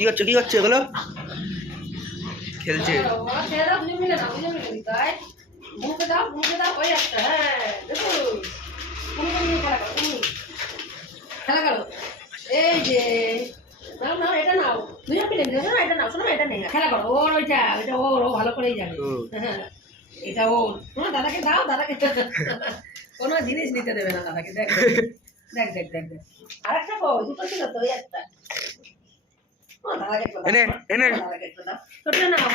কি হচ্ছে এগুলো? খেলছে। খেলা করো। এই যে নাও এটা নাও, দুজন মিলে এটা নাও, শোনো এটা নেই, খেলা করো। ওর ওইটা ওর, ও ভালো করেই যাবে। এটা ওর, তোমার দাদাকে দাও, দাদাকে কোনো জিনিস নিতে দেবে না দাদাকে। দেখ দেখ দেখ দেখ দেখ, আর একটা কই, দুটো ছিল তো, ওই একটা। দাদাকে একটা দাও, দাদাকে একটা দাও, তোটা নাও।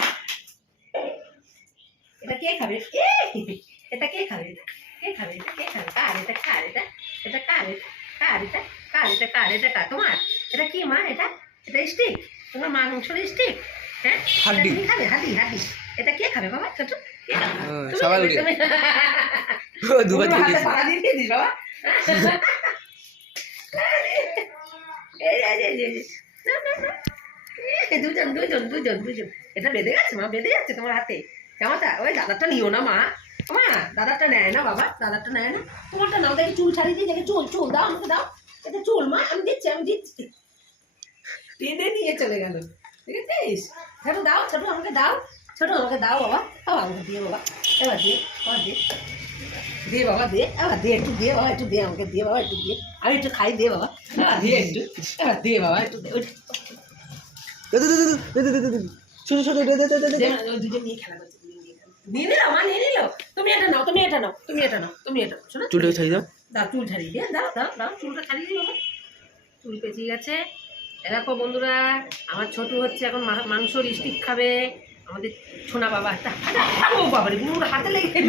এটা কে খাবে? এটা কে খাবে? কে খাবে? এটা কে খাবে? কার এটা? কার এটা? এটা কার? কার এটা? কার এটা? কার এটা? কার তোমার? এটা কি মা? এটা স্টিক, তোমার মাংসের স্টিক। হ্যাঁ, হাড্ডি খাবে? হাড্ডি হাড্ডি। এটা কে খাবে বাবা? ছোট সবাই উঠে দুবার দিয়ে পাড়া দিয়ে দিস বাবা। দুজন দুজন দুজন দুজন। এটা বেঁধে গেছে মা, বেঁধে যাচ্ছে তোমার হাতে জামাটা। ওই দাদারটা নিও না মা, মা দাদারটা নেয় না বাবা, দাদারটা নেয় না। তোমারটা নাও, দেখি চুল ছাড়িয়ে দিয়ে, দেখি চুল চুল দাও, আমাকে দাও। এটা চুল মা, আমি দিচ্ছি আমি দিচ্ছি। বেঁধে নিয়ে চলে গেল, ঠিক আছে? ছোট দাও, ছোট আমাকে দাও, ছোট আমাকে দাও বাবা, দাও আমাকে দিয়ে বাবা, এবার দিয়ে, আবার দিয়ে, দিয়ে বাবা দিয়ে, এবার দিয়ে একটু দিয়ে বাবা, একটু দিয়ে আমাকে দিয়ে বাবা, একটু দিয়ে, আমি একটু খাই দিয়ে বাবা, এবার দিয়ে একটু, এবার দিয়ে বাবা একটু দিয়ে। দুজন নিয়ে খেলা করছে, নিয়ে নিল মা, নিয়ে নিল। তুমি এটা নাও, তুমি এটা নাও, তুমি এটা নাও, তুমি এটা শোনো, চুলটা ছাড়িয়ে দাও, দাও চুল ছাড়িয়ে দিয়ে, দাও দাও দাও, চুলটা ছাড়িয়ে দিই বাবা। চুল পেঁচিয়ে গেছে। দেখো বন্ধুরা, আমার ছোট হচ্ছে এখন মাংসর স্টিক খাবে। আমাদের সোনা বাবা একটা, ও বাবা রে, বুড়োর হাতে লেগে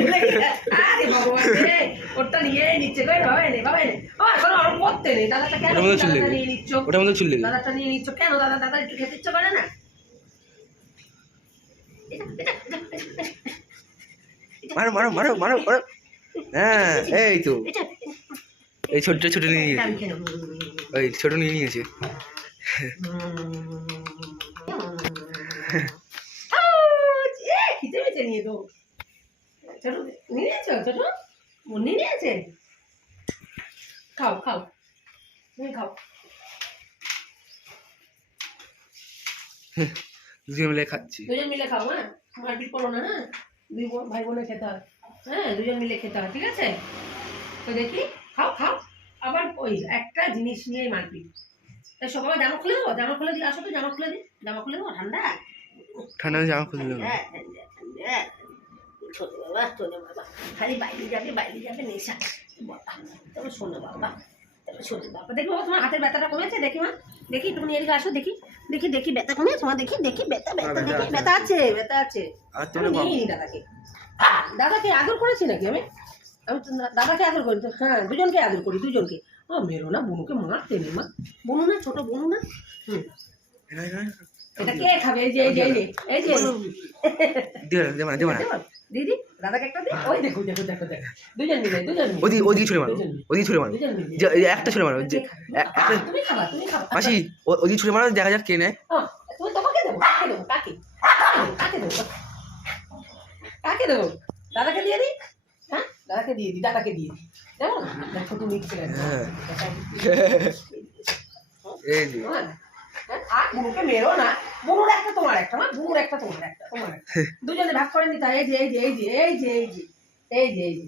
আরে ভগবান রে, ওটা নিয়ে নিচ্ছে গো, বাবা এনে বাবা এনে, এখন আর করতে নেই। দাদাটা কেন নিয়ে নিচ্ছ? ওটা মধ্যে চুল লেগে, দাদাটা নিয়ে নিচ্ছ কেন? দাদা দাদা একটু খেতে ইচ্ছে করে না? মারো মারো মারো মারো মারো। হ্যাঁ এই তো, এই ছোট ছোট নিয়ে নিয়েছে, ওই ছোট নিয়ে নিয়েছে। খিদে পেয়েছে, নিয়ে তো ছোট নিয়ে নিয়েছ, ছোট মুন্নি নিয়েছে। খাও খাও, তুমি খাও। দুজন মিলে খাচ্ছি, দুজন মিলে খাও, হ্যাঁ মারপিট করো না। হ্যাঁ, দুই ভাই বোনে খেতে হয়, হ্যাঁ দুজন মিলে খেতে হয়, ঠিক আছে? তো দেখি খাও খাও। আবার ওই একটা জিনিস নিয়েই মারপিট। তাই সবাই জামা খুলে দেবো, জামা খুলে দিয়ে আসো তো, জামা খুলে দিই, জামা খুলে দেবো। ঠান্ডা ঠান্ডা জামা খুলে দেবো। ছোট বাবা, ছোট বাবা খালি বাইরে যাবে, বাইরে যাবে, নেশা বাবা। তবে শোনো বাবা, তবে ছোট বাবা। দেখি বাবা তোমার হাতের ব্যথাটা কমেছে? দেখি মা, দেখি তুমি এদিকে আসো, দেখি দেখি দেখি ব্যথা কমেছে মা, দেখি দেখি ব্যথা ব্যথা, দেখি ব্যথা আছে, ব্যথা আছে। নিয়ে নি দাদাকে, দাদাকে আদর করেছি নাকি আমি? আমি তো দাদাকে আদর করি তো, হ্যাঁ দুজনকে আদর করি, দুজনকে। ও মেরো না, বুনুকে মারতে নেই মা, বুনু না, ছোট বুনু না। এটা কে খাবে? এই যে এই যে এই যে দিদি, দাদাকে একটা দিই। ওই দেখো দেখো দেখো দেখো, দুজন মিলে, দুজন মিলে। ওদিকে ছুড়ে মারো, ওদিকে ছুড়ে মারো, একটা ছুড়ে মারো। তুমি খাবা, তুমি খাবা। মাসি ওদিকে ছুড়ে মারো, দেখা যাক কে নেয়। তুমি তোমাকে দেবো, কাকে দেবো? কাকে কাকে দেবো? কাকে দেবো? দাদাকে দিয়ে দিই, হ্যাঁ দাদাকে দিয়ে দিই, দাদাকে দিয়ে দিই, দেবো না? দেখো তুমি এই যে আর বুনুকে মেরো না, বুনুর একটা তোমার একটা, মা বুনুর একটা তোমার একটা, তোমার দুজনে ভাগ করে নিতে হয়। এই যে এই যে এই যে এই যে এই যে এই যে এই যে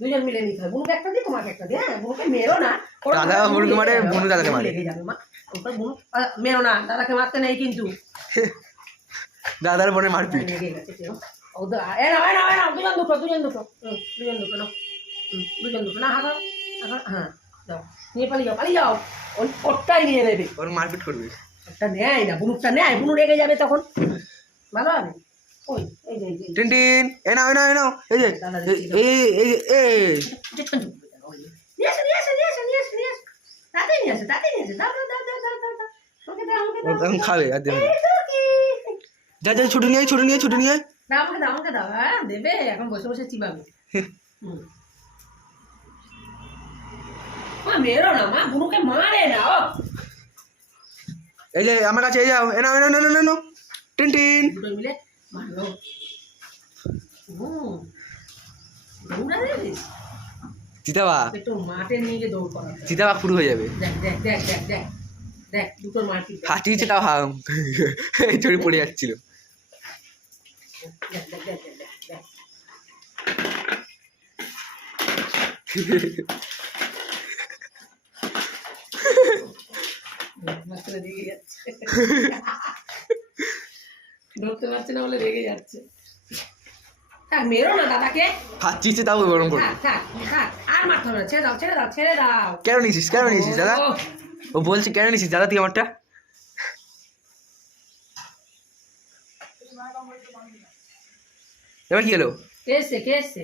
দুজন মিলে নিতে হয়। বুনুকে একটা দিই, তোমাকে একটা দিই। হ্যাঁ বুনুকে মেরো না, দাদা বুনুকে মারে, বুনু দাদাকে মারে। লেগে যাবে মা, ওটা বুনু মেরো না, দাদাকে মারতে নেই কিন্তু। দাদার বোনে মারপিট লেগে গেছে কেউ। ও এ না এ না এ না, দুজন দুটো, দুজন দুটো, দুজন দুটো না, দুজন দুটো না। হাঁটো হ্যাঁ, যাও নিয়ে পালিয়ে যাও, পালিয়ে যাও। ওরটাই নিয়ে নেবে, ওর মারপিট করবে। একটা নেয় না, বুনুরটা নেয়, বুনু রেগে যাবে তখন, ভালো হবে। ওই এই যে টিনটিন এ নাও এ নাও এ নাও, এই যে এই এই এই নিয়ে আসো নিয়ে আসো নিয়ে আসো নিয়ে আসো নিয়ে আসো, তাড়াতাড়ি নিয়ে আসো, তাড়াতাড়ি নিয়ে আসো, দাও দাও দাও দাও দাও দাও দাও, ওকে দাও আমাকে দাও, এখন খাবে আর দেবে। এই তো কি, যা যা ছুটে নিয়ে ছুটে নিয়ে ছুটে নিয়ে দাও আমাকে দাও, আমাকে দাও। হ্যাঁ দেবে, এখন বসে বসে চিবাবে। মা মেরো না মা, বুনুকে মারে না। ও এই যে আমার কাছে এই যাও, এ নাও এ নাও নাও নাও টিনটিন। দুটো মিলে মারলো। দৌড়া দিস চিতাবা, একটু মাঠে নিয়ে গিয়ে দৌড় করা। চিতাবা পুরো হয়ে যাবে। দেখ দেখ দেখ দেখ দেখ দেখ দুটোর মারপিট দেখ। হাঁচিয়েছে তাও চড়ে পড়ে যাচ্ছিল। দেখ দেখ দেখ দেখ দেখ মাঝখানে রেগে যাচ্ছে ধরতে পারছে না বলে রেগে যাচ্ছে। থাক মেরো না দাদাকে, হাঁচিয়েছে তাও গরম করে। থাক থাক থাক আর মারতে হবে না, ছেড়ে দাও ছেড়ে দাও ছেড়ে দাও। কেন নিয়েছিস দাদা? ও, ও বলছে কেন নিয়েছিস দাদা তুই আমারটা? এবার কি হলো? কে এসছে কে এসছে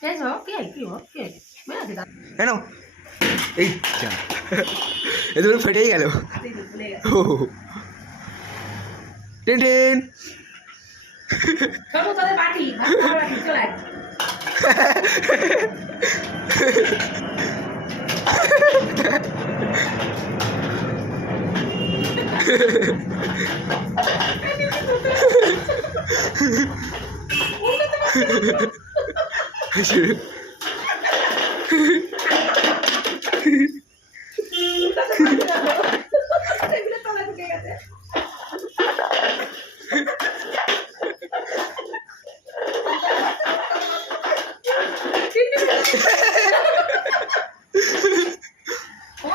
কে এসছে? কে কি হো কে মেরে দে দাদা। কেন এই যা এ তো ফেটেই গেল। হাতে ভুলে গেছে। ও টেন টেন চলো তোদের বাটি ভাত খাওয়ার বাটি চলে আয়। এগুলো তলায় ঢুকে গেছে। ও,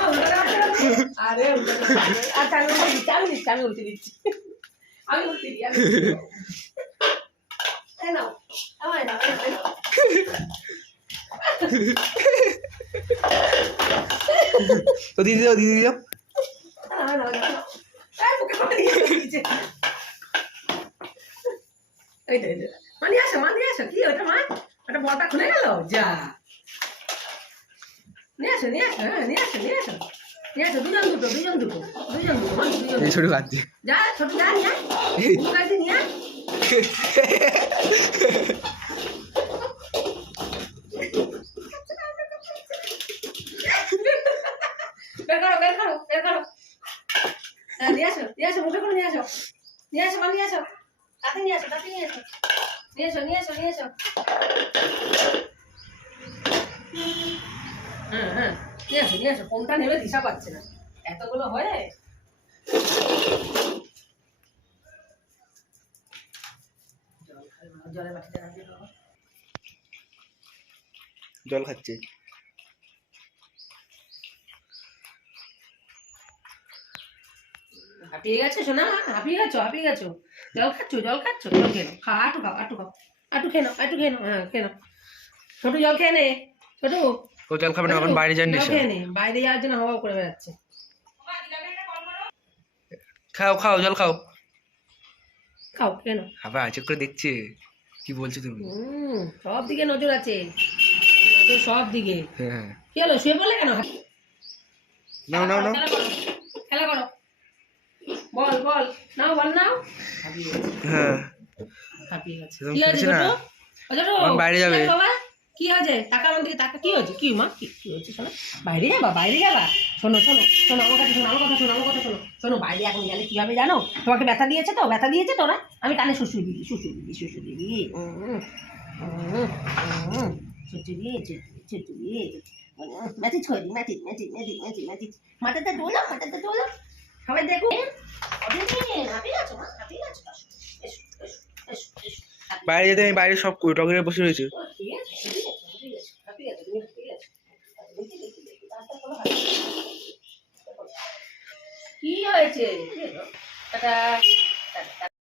আরে আচ্ছা আমি উল্টে দিচ্ছি আমি উল্টে দিই এই নাও, আমায় দাও, এই নাও। তো দিদি দাও দিদি দাও। নাও, নাও, নাও। এই বুকে করে নিয়ে দিয়েছে। এই দে, এই দে। মা নিয়ে আসো, কি ওটা মা? ওটা বলটা খুলে গেল? যা। নিয়ে আসো, হ্যাঁ, নিয়ে আসো। দুজন দুটো, মা, দুজন এই দুটো। ছোট কাঁদছে। যা, ছোট যা, নিয়ে আয়। বুক আছে, নিয়ে আয়। বের করো। হ্যাঁ, নিয়ে আসো, মুখে করে নিয়ে আসো। মা, নিয়ে আসো। তাতে নিয়ে আসো। নিয়ে আসো। হ্যাঁ, নিয়ে আসো। কোনটা নেবে দিশা পাচ্ছে না। এতগুলো হয়? জলের বাটিটা রাখবে বাবা। জল খাচ্ছে। হাঁপিয়ে গেছো সোনা, হাঁপিয়ে গেছো। জল খাচ্ছো। জল খেয়ে নাও। আটু খেয়ে নাও। হ্যাঁ, খেয়ে নাও। ছোট জল খেয়ে নে। ছোট ও জল খাবে না, এখন বাইরে যান জল খেয়ে নে। বাইরে যাওয়ার জন্য হাওয়া করে বেড়াচ্ছে। খাও জল খাও। খাও, খেয়ে নাও। আবার আচক করে দেখছে কি বলছো তুমি। সব দিকে নজর আছে, সব দিকে। হ্যাঁ কি হলো, শুয়ে পড়লে কেন? নাও খেলা করো। বল নাও। হ্যাঁ হাঁপিয়ে গেছে। সেরকম কি হয়েছে খেলছে না। ছোট? আমার বাইরে যাবে। বাবা কি হয়েছে? টাকা আমার দিকে টাকা। কি হয়েছে? কি মা কি হয়েছে? শোনো, বাইরে যাবা। শোনো আমার কথা শোনো। বাইরে এখন গেলে কি হবে জানো? তোমাকে ব্যথা দিয়েছে তো না? আমি কানে শুশু দিবি। ম্যাজিক করে দিই, ম্যাজিক। মাথাটা তোলো। সবাই দেখো। হাঁপিয়ে গেছো মা, হাঁপিয়ে গেছো। এসো। বাইরে যেতে আমি বাইরে সব টগরে বসে রয়েছে। কি হয়েছে?